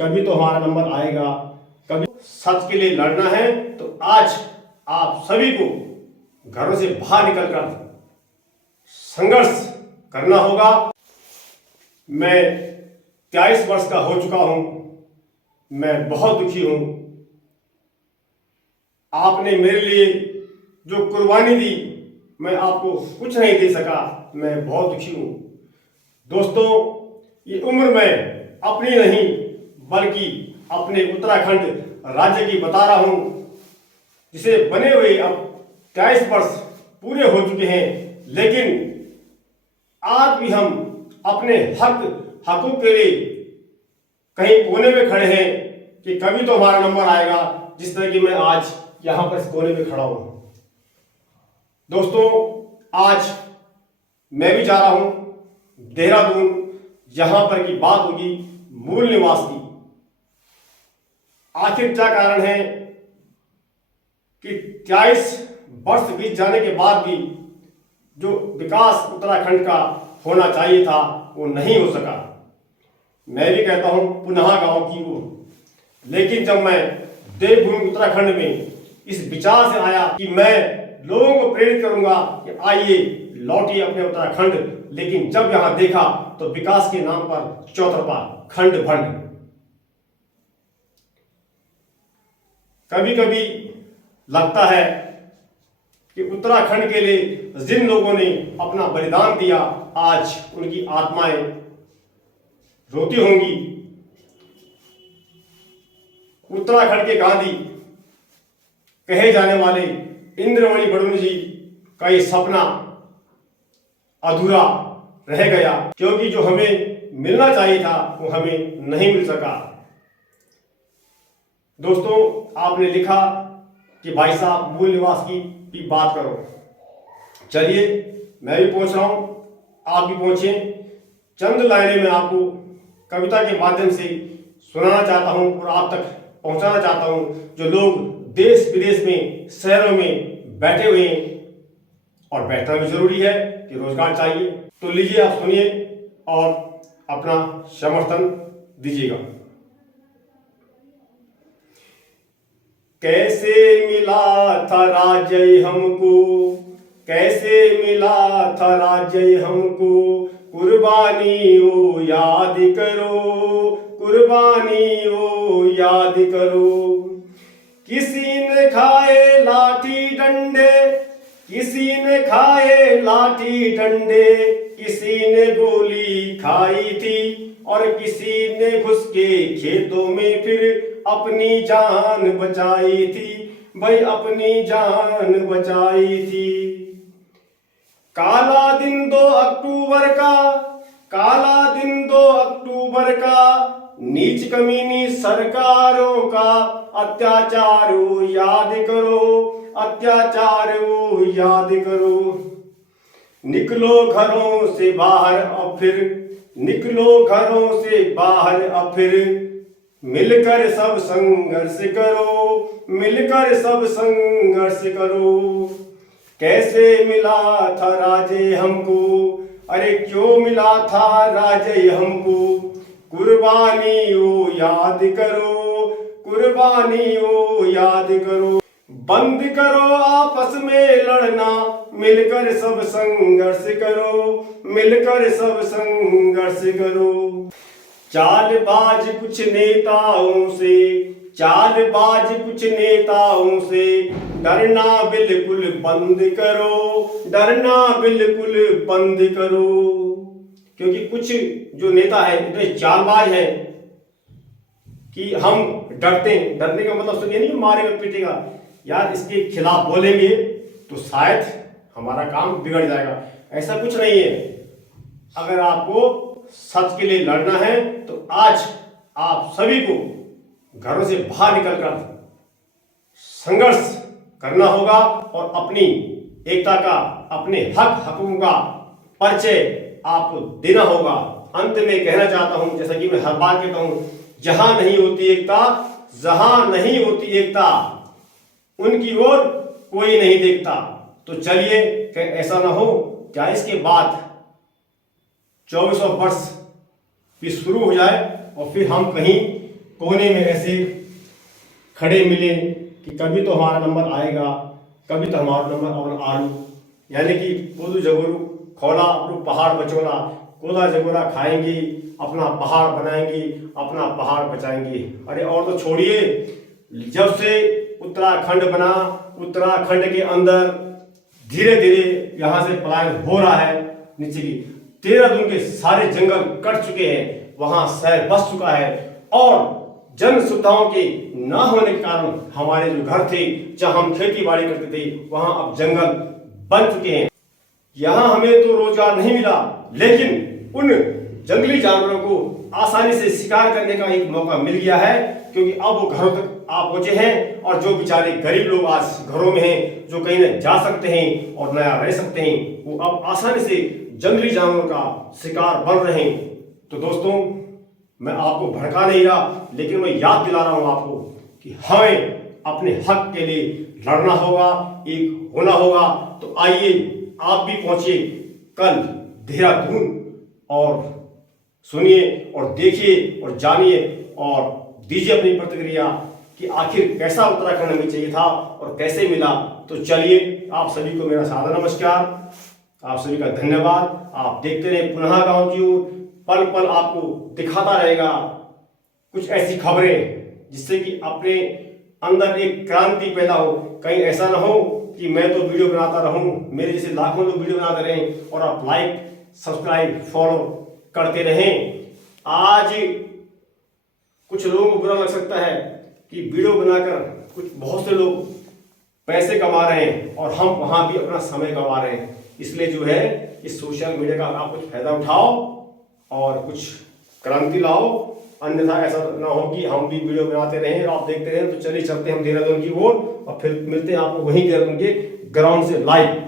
कभी तो हमारा नंबर आएगा, कभी सच के लिए लड़ना है तो आज आप सभी को घरों से बाहर निकलकर संघर्ष करना होगा। मैं 23 वर्ष का हो चुका हूं, मैं बहुत दुखी हूं। आपने मेरे लिए जो कुर्बानी दी, मैं आपको कुछ नहीं दे सका, मैं बहुत दुखी हूं। दोस्तों, ये उम्र मैं अपनी नहीं बल्कि अपने उत्तराखंड राज्य की बता रहा हूं, जिसे बने हुए अब 23 वर्ष पूरे हो चुके हैं, लेकिन आज भी हम अपने हकों के लिए कहीं कोने में खड़े हैं कि कभी तो हमारा नंबर आएगा, जिस तरह की मैं आज यहां पर इस कोने में खड़ा हूं। दोस्तों, आज मैं भी जा रहा हूं देहरादून, यहां पर की बात होगी मूल निवास की। आखिर क्या कारण है कि 23 वर्ष बीत जाने के बाद भी जो विकास उत्तराखंड का होना चाहिए था वो नहीं हो सका। मैं भी कहता हूं पुनः गांव की ओर। लेकिन जब मैं देवभूमि उत्तराखंड में इस विचार से आया कि मैं लोगों को प्रेरित करूंगा कि आइए लौटिए अपने उत्तराखंड, लेकिन जब यहां देखा तो विकास के नाम पर चौतरफा खंड भंड। कभी कभी लगता है कि उत्तराखंड के लिए जिन लोगों ने अपना बलिदान दिया, आज उनकी आत्माएं रोती होंगी। उत्तराखंड के गांधी कहे जाने वाले इंद्रमणि बडोनी जी का ये सपना अधूरा रह गया, क्योंकि जो हमें मिलना चाहिए था वो हमें नहीं मिल सका। दोस्तों, आपने लिखा कि भाई साहब मूल निवास की बात करो। चलिए, मैं भी पहुंच रहा हूं, आप भी पहुंचे। चंद लाइनें मैं आपको कविता के माध्यम से सुनाना चाहता हूं और आप तक पहुंचाना चाहता हूं, जो लोग देश विदेश में शहरों में बैठे हुए हैं, और बैठना भी जरूरी है कि रोजगार चाहिए। तो लीजिए, आप सुनिए और अपना समर्थन दीजिएगा। कैसे मिला था राज्य हमको, कैसे मिला था राज्य हमको, कुर्बानी ओ याद करो, कुर्बानी ओ याद करो। किसी ने खाए लाठी डंडे, किसी ने खाए लाठी डंडे, किसी ने गोली खाई थी, और किसी ने घुस के खेतों में फिर अपनी जान बचाई थी, भाई अपनी जान बचाई थी। काला दिन 2 अक्टूबर का, काला दिन 2 अक्टूबर का, नीच कमीनी सरकारों का अत्याचार याद करो, अत्याचार याद करो। निकलो घरों से बाहर अब फिर, निकलो घरों से बाहर अब फिर, मिलकर सब संघर्ष करो, मिलकर सब संघर्ष करो। कैसे मिला था राजे हमको, अरे क्यों मिला था राजे हमको, कुर्बानी ओ याद करो, कुर्बानी ओ याद करो। बंद करो आपस में लड़ना, मिलकर सब संघर्ष करो, मिलकर सब संघर्ष करो। चालबाज कुछ नेताओं से, चालबाज कुछ नेताओं से, डरना बिल्कुल बंद करो, डरना बिल्कुल बंद करो। क्योंकि कुछ जो नेता है इतने चालबाज है कि हम डरते हैं। डरने का मतलब सुनिए नहीं मारे में पीटेगा, यार इसके खिलाफ बोलेंगे तो शायद हमारा काम बिगड़ जाएगा। ऐसा कुछ नहीं है। अगर आपको सच के लिए लड़ना है तो आज आप सभी को घरों से बाहर निकलकर संघर्ष करना होगा और अपनी एकता का, अपने हकों का परिचय आपको देना होगा। अंत में कहना चाहता हूं, जैसा कि मैं हर बार कहता हूं, जहां नहीं होती एकता, जहां नहीं होती एकता, उनकी ओर कोई नहीं देखता। तो चलिए, ऐसा ना हो क्या इसके बाद 2400 वर्ष भी शुरू हो जाए और फिर हम कहीं कोने में ऐसे खड़े मिले कि कभी तो हमारा नंबर आएगा, कभी तो हमारा नंबर और आलू, यानी कि कोदू जगोरू खोला अपना पहाड़ बचोला, कोदा जगोरा खाएंगी, अपना पहाड़ बनाएंगी, अपना पहाड़ बचाएंगी। अरे और तो छोड़िए, जब से उत्तराखंड बना, उत्तराखंड के अंदर धीरे धीरे यहाँ से पलायन हो रहा है नीचे की। देहरादून के सारे जंगल कट चुके हैं, वहाँ शहर बस चुका है और जन सुविधाओं के ना होने के कारण हमारे जो घर थे, जहाँ हम खेती बाड़ी करते थे, वहाँ अब जंगल बन चुके हैं। यहाँ हमें तो रोजगार नहीं मिला, लेकिन उन जंगली जानवरों को आसानी से शिकार करने का एक मौका मिल गया है, क्योंकि अब वो घरों तक आ पहुंचे हैं। और जो बेचारे गरीब लोग आज घरों में हैं, जो कहीं न जा सकते हैं और नया रह सकते हैं, वो अब आसानी से जंगली जानवरों का शिकार बन रहे हैं। तो दोस्तों, मैं आपको भड़का नहीं रहा, लेकिन मैं याद दिला रहा हूं आपको कि हमें अपने हक के लिए लड़ना होगा, एक होना होगा। तो आइए आप भी पहुंचिए कल देहरादून और सुनिए और देखिए और जानिए और दीजिए अपनी प्रतिक्रिया कि आखिर कैसा उत्तराखंड हमें चाहिए था और कैसे मिला। तो चलिए, आप सभी को मेरा सादर नमस्कार, आप सभी का धन्यवाद। आप देखते रहे पुनः गांव की ओर, पल पल आपको दिखाता रहेगा कुछ ऐसी खबरें जिससे कि अपने अंदर एक क्रांति पैदा हो। कहीं ऐसा ना हो कि मैं तो वीडियो बनाता रहूं, मेरे जैसे लाखों लोग वीडियो बनाते रहें और आप लाइक, सब्सक्राइब, फॉलो करते रहें। आज कुछ लोगों को बुरा लग सकता है कि वीडियो बनाकर कुछ बहुत से लोग पैसे कमा रहे हैं और हम वहां भी अपना समय गंवा रहे हैं। इसलिए जो है, इस सोशल मीडिया का आप कुछ फायदा उठाओ और कुछ क्रांति लाओ, अन्यथा ऐसा ना हो कि हम भी वीडियो बनाते रहें और आप देखते रहें। तो चलिए चलते हैं हम देहरादून की ओर और फिर मिलते हैं आपको वहीं देहरादून के ग्राउंड से लाइव।